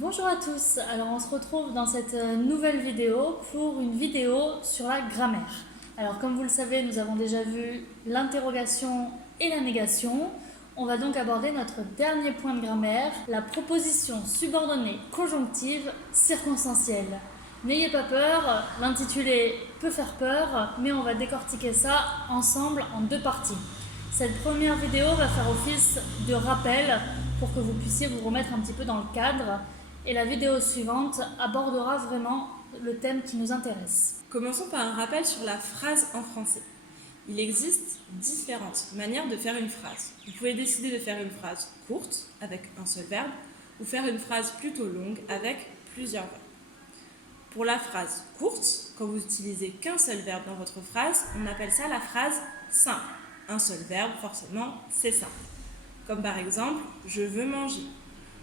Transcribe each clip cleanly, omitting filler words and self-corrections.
Bonjour à tous, alors on se retrouve dans cette nouvelle vidéo pour une vidéo sur la grammaire. Alors comme vous le savez, nous avons déjà vu l'interrogation et la négation. On va donc aborder notre dernier point de grammaire, la proposition subordonnée conjonctive circonstancielle. N'ayez pas peur, l'intitulé peut faire peur, mais on va décortiquer ça ensemble en deux parties. Cette première vidéo va faire office de rappel pour que vous puissiez vous remettre un petit peu dans le cadre. Et la vidéo suivante abordera vraiment le thème qui nous intéresse. Commençons par un rappel sur la phrase en français. Il existe différentes manières de faire une phrase. Vous pouvez décider de faire une phrase courte avec un seul verbe ou faire une phrase plutôt longue avec plusieurs verbes. Pour la phrase courte, quand vous n'utilisez qu'un seul verbe dans votre phrase, on appelle ça la phrase simple. Un seul verbe, forcément, c'est simple. Comme par exemple, je veux manger.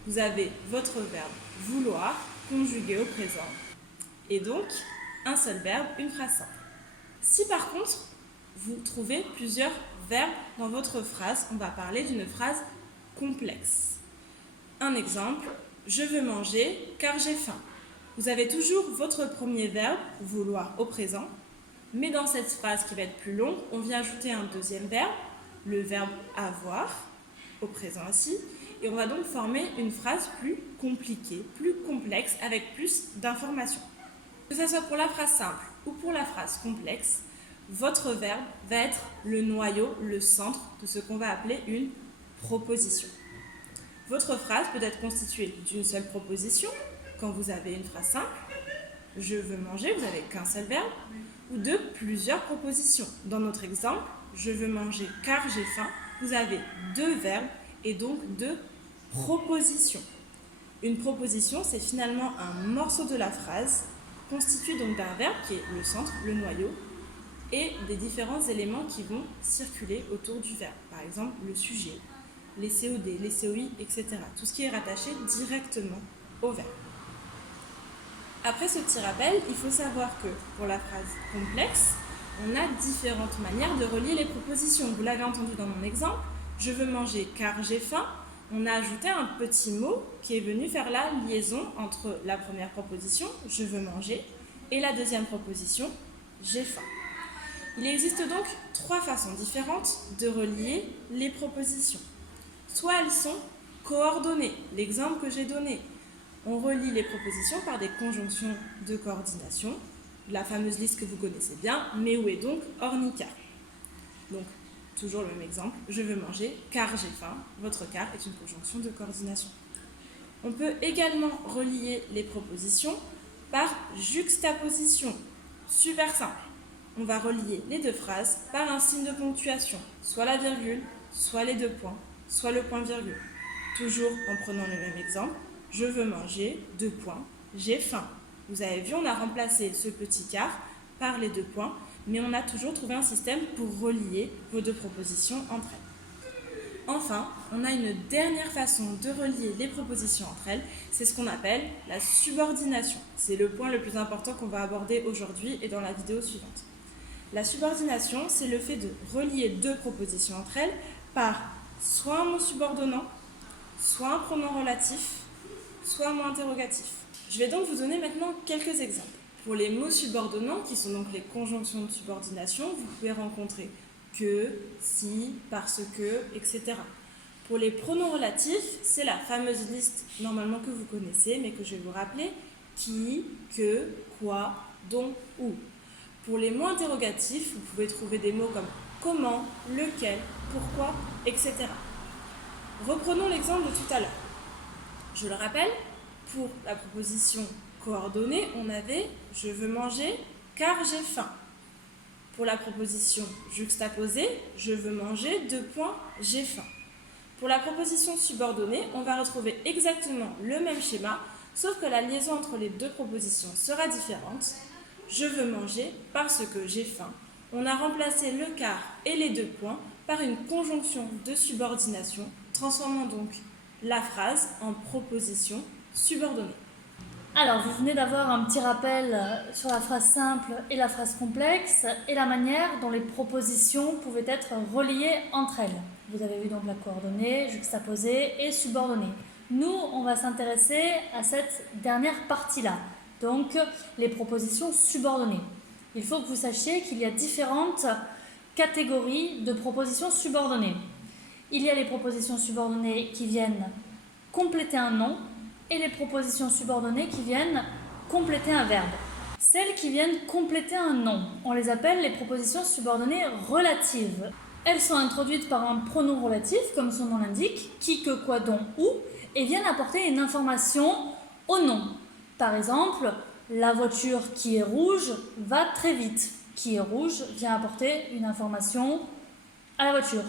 Vous avez votre verbe vouloir conjugué au présent et donc un seul verbe, une phrase simple. Si par contre, vous trouvez plusieurs verbes dans votre phrase, on va parler d'une phrase complexe. Un exemple, je veux manger car j'ai faim. Vous avez toujours votre premier verbe, vouloir au présent, mais dans cette phrase qui va être plus longue, on vient ajouter un deuxième verbe, le verbe avoir, au présent aussi, et on va donc former une phrase plus compliquée, plus complexe, avec plus d'informations. Que ce soit pour la phrase simple ou pour la phrase complexe, votre verbe va être le noyau, le centre de ce qu'on va appeler une proposition. Votre phrase peut être constituée d'une seule proposition, quand vous avez une phrase simple, je veux manger, vous n'avez qu'un seul verbe, ou de plusieurs propositions. Dans notre exemple, je veux manger car j'ai faim, vous avez deux verbes et donc deux propositions. Une proposition, c'est finalement un morceau de la phrase constitué donc d'un verbe qui est le centre, le noyau, et des différents éléments qui vont circuler autour du verbe. Par exemple, le sujet, les COD, les COI, etc. Tout ce qui est rattaché directement au verbe. Après ce petit rappel, il faut savoir que pour la phrase complexe, on a différentes manières de relier les propositions. Vous l'avez entendu dans mon exemple, je veux manger car j'ai faim. On a ajouté un petit mot qui est venu faire la liaison entre la première proposition, je veux manger, et la deuxième proposition, j'ai faim. Il existe donc trois façons différentes de relier les propositions. Soit elles sont coordonnées, l'exemple que j'ai donné. On relie les propositions par des conjonctions de coordination, la fameuse liste que vous connaissez bien, mais où est donc ornicar. Donc, toujours le même exemple, je veux manger car j'ai faim. Votre car est une conjonction de coordination. On peut également relier les propositions par juxtaposition. Super simple. On va relier les deux phrases par un signe de ponctuation, soit la virgule, soit les deux points, soit le point-virgule. Toujours en prenant le même exemple, je veux manger, deux points, j'ai faim. Vous avez vu, on a remplacé ce petit car par les deux points, mais on a toujours trouvé un système pour relier vos deux propositions entre elles. Enfin, on a une dernière façon de relier les propositions entre elles, c'est ce qu'on appelle la subordination. C'est le point le plus important qu'on va aborder aujourd'hui et dans la vidéo suivante. La subordination, c'est le fait de relier deux propositions entre elles par soit un mot subordonnant, soit un pronom relatif, soit un mot interrogatif. Je vais donc vous donner maintenant quelques exemples. Pour les mots subordonnants, qui sont donc les conjonctions de subordination, vous pouvez rencontrer que, si, parce que, etc. Pour les pronoms relatifs, c'est la fameuse liste normalement que vous connaissez, mais que je vais vous rappeler, qui, que, quoi, dont, où. Pour les mots interrogatifs, vous pouvez trouver des mots comme comment, lequel, pourquoi, etc. Reprenons l'exemple de tout à l'heure. Je le rappelle, pour la proposition coordonnée, on avait « je veux manger car j'ai faim ». Pour la proposition juxtaposée, « je veux manger, deux points, j'ai faim ». Pour la proposition subordonnée, on va retrouver exactement le même schéma, sauf que la liaison entre les deux propositions sera différente. « Je veux manger parce que j'ai faim ». On a remplacé le car et les deux points par une conjonction de subordination, transformant donc la phrase en proposition subordonnée. Alors, vous venez d'avoir un petit rappel sur la phrase simple et la phrase complexe et la manière dont les propositions pouvaient être reliées entre elles. Vous avez vu donc la coordonnée, juxtaposée et subordonnée. Nous, on va s'intéresser à cette dernière partie-là, donc les propositions subordonnées. Il faut que vous sachiez qu'il y a différentes catégories de propositions subordonnées. Il y a les propositions subordonnées qui viennent compléter un nom et les propositions subordonnées qui viennent compléter un verbe. Celles qui viennent compléter un nom, on les appelle les propositions subordonnées relatives. Elles sont introduites par un pronom relatif, comme son nom l'indique, qui, que, quoi, dont, où, et viennent apporter une information au nom. Par exemple, la voiture qui est rouge va très vite. Qui est rouge vient apporter une information à la voiture.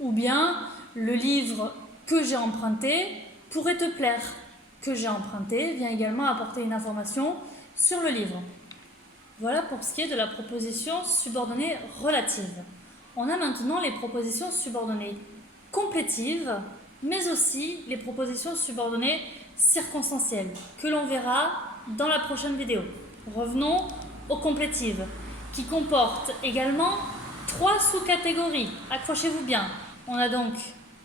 Ou bien, le livre que j'ai emprunté pourrait te plaire. Que j'ai emprunté vient également apporter une information sur le livre. Voilà pour ce qui est de la proposition subordonnée relative. On a maintenant les propositions subordonnées complétives, mais aussi les propositions subordonnées circonstancielles, que l'on verra dans la prochaine vidéo. Revenons aux complétives, qui comportent également 3 sous-catégories. Accrochez-vous bien. On a donc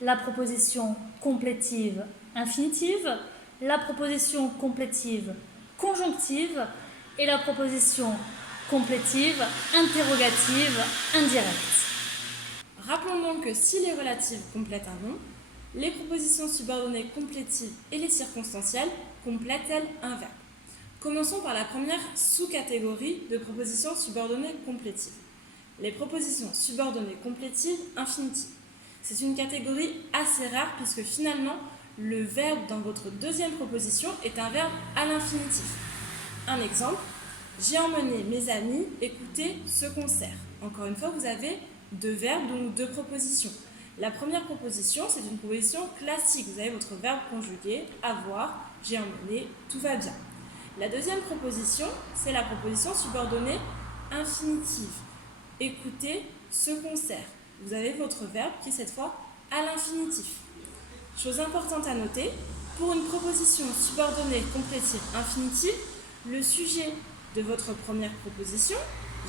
la proposition complétive infinitive, la proposition complétive conjonctive et la proposition complétive interrogative indirecte. Rappelons donc que si les relatives complètent un nom, les propositions subordonnées complétives et les circonstancielles complètent, elles, un verbe. Commençons par la première sous-catégorie de propositions subordonnées complétives. Les propositions subordonnées complétives infinitives. C'est une catégorie assez rare puisque finalement, le verbe dans votre deuxième proposition est un verbe à l'infinitif. Un exemple, j'ai emmené mes amis écouter ce concert. Encore une fois, vous avez 2 verbes, donc 2 propositions. La première proposition, c'est une proposition classique. Vous avez votre verbe conjugué, avoir, j'ai emmené, tout va bien. La deuxième proposition, c'est la proposition subordonnée infinitive. Écoutez ce concert. Vous avez votre verbe qui est cette fois à l'infinitif. Chose importante à noter, pour une proposition subordonnée complétive infinitive, le sujet de votre première proposition,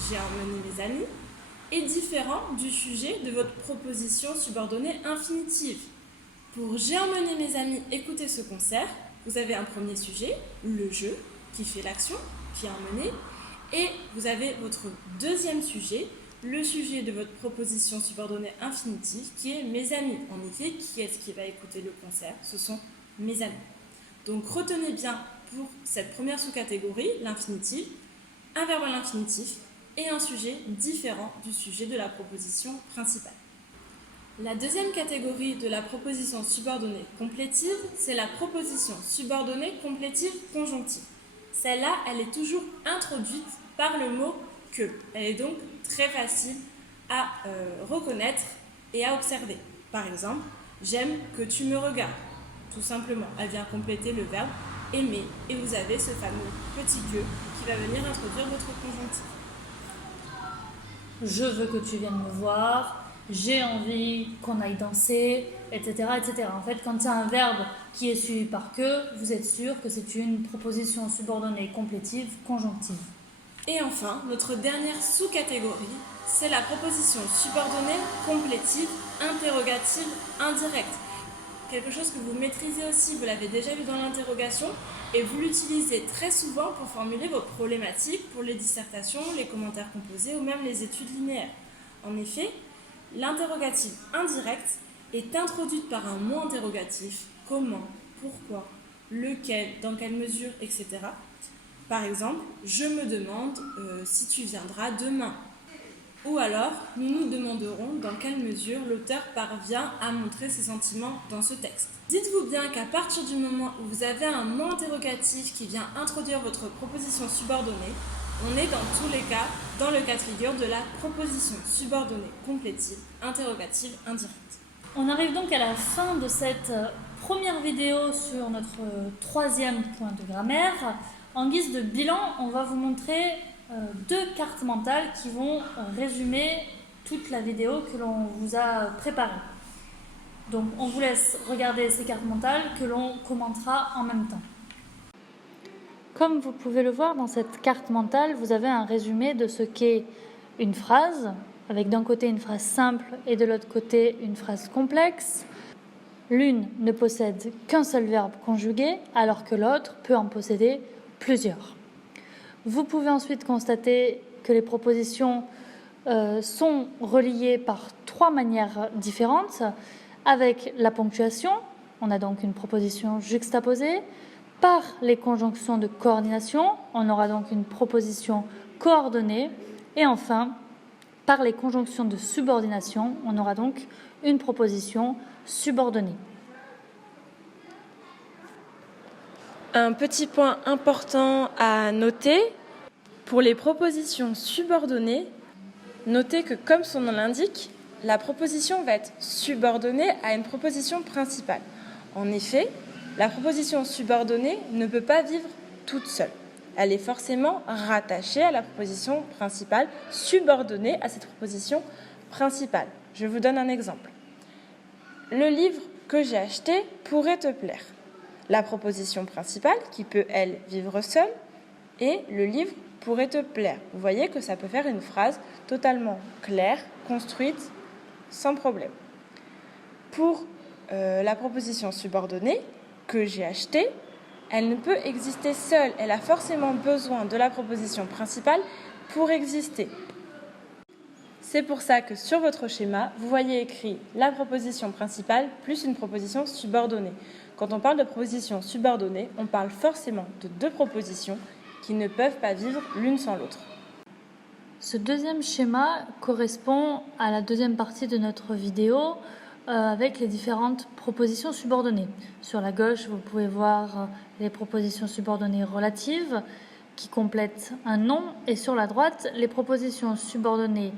j'ai emmené mes amis, est différent du sujet de votre proposition subordonnée infinitive. Pour j'ai emmené mes amis écouter ce concert, vous avez un premier sujet, le je, qui fait l'action, qui a emmené, et vous avez votre deuxième sujet, le sujet de votre proposition subordonnée infinitive, qui est mes amis. En effet, qui est-ce qui va écouter le concert? Ce sont mes amis. Donc retenez bien pour cette première sous-catégorie, l'infinitif, un verbe à l'infinitif et un sujet différent du sujet de la proposition principale. La deuxième catégorie de la proposition subordonnée complétive, c'est la proposition subordonnée complétive conjonctive. Celle-là, elle est toujours introduite par le mot que. Elle est donc très facile à reconnaître et à observer. Par exemple, j'aime que tu me regardes. Tout simplement, elle vient compléter le verbe aimer et vous avez ce fameux petit que qui va venir introduire votre conjonctif. Je veux que tu viennes me voir, j'ai envie qu'on aille danser, etc., etc. En fait, quand il y a un verbe qui est suivi par que, vous êtes sûr que c'est une proposition subordonnée complétive conjonctive. Et enfin, notre dernière sous-catégorie, c'est la proposition subordonnée complétive interrogative indirecte. Quelque chose que vous maîtrisez aussi, vous l'avez déjà vu dans l'interrogation, et vous l'utilisez très souvent pour formuler vos problématiques pour les dissertations, les commentaires composés ou même les études linéaires. En effet, l'interrogative indirecte est introduite par un mot interrogatif, comment, pourquoi, lequel, dans quelle mesure, etc. Par exemple, je me demande si tu viendras demain. Ou alors, nous nous demanderons dans quelle mesure l'auteur parvient à montrer ses sentiments dans ce texte. Dites-vous bien qu'à partir du moment où vous avez un mot interrogatif qui vient introduire votre proposition subordonnée, on est dans tous les cas dans le cas de figure de la proposition subordonnée complétive, interrogative, indirecte. On arrive donc à la fin de cette première vidéo sur notre troisième point de grammaire. En guise de bilan, on va vous montrer 2 cartes mentales qui vont résumer toute la vidéo que l'on vous a préparée. Donc on vous laisse regarder ces cartes mentales que l'on commentera en même temps. Comme vous pouvez le voir dans cette carte mentale, vous avez un résumé de ce qu'est une phrase, avec d'un côté une phrase simple et de l'autre côté une phrase complexe. L'une ne possède qu'un seul verbe conjugué alors que l'autre peut en posséder plusieurs. Vous pouvez ensuite constater que les propositions sont reliées par 3 manières différentes. Avec la ponctuation, on a donc une proposition juxtaposée. Par les conjonctions de coordination, on aura donc une proposition coordonnée. Et enfin, par les conjonctions de subordination, on aura donc une proposition subordonnée. Un petit point important à noter, pour les propositions subordonnées, notez que comme son nom l'indique, la proposition va être subordonnée à une proposition principale. En effet, la proposition subordonnée ne peut pas vivre toute seule. Elle est forcément rattachée à la proposition principale, subordonnée à cette proposition principale. Je vous donne un exemple. Le livre que j'ai acheté pourrait te plaire. La proposition principale, qui peut, elle, vivre seule, et le livre pourrait te plaire. Vous voyez que ça peut faire une phrase totalement claire, construite, sans problème. Pour la proposition subordonnée, que j'ai achetée, elle ne peut exister seule. Elle a forcément besoin de la proposition principale pour exister. C'est pour ça que sur votre schéma, vous voyez écrit la proposition principale plus une proposition subordonnée. Quand on parle de proposition subordonnée, on parle forcément de 2 propositions qui ne peuvent pas vivre l'une sans l'autre. Ce deuxième schéma correspond à la deuxième partie de notre vidéo avec les différentes propositions subordonnées. Sur la gauche, vous pouvez voir les propositions subordonnées relatives qui complètent un nom, et sur la droite, les propositions subordonnées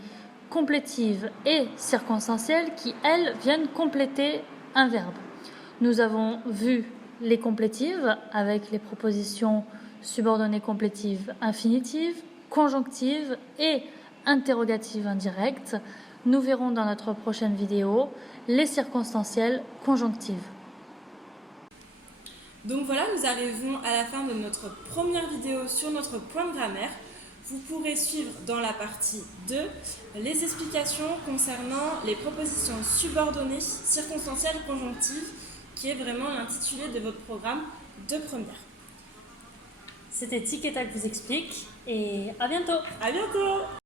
complétives et circonstancielles qui, elles, viennent compléter un verbe. Nous avons vu les complétives avec les propositions subordonnées complétives infinitives, conjonctives et interrogatives indirectes. Nous verrons dans notre prochaine vidéo les circonstancielles conjonctives. Donc voilà, nous arrivons à la fin de notre première vidéo sur notre point de grammaire. Vous pourrez suivre dans la partie 2 les explications concernant les propositions subordonnées, circonstancielles, conjonctives, qui est vraiment l'intitulé de votre programme de première. C'était Tic et Tac vous explique, et à bientôt. À bientôt.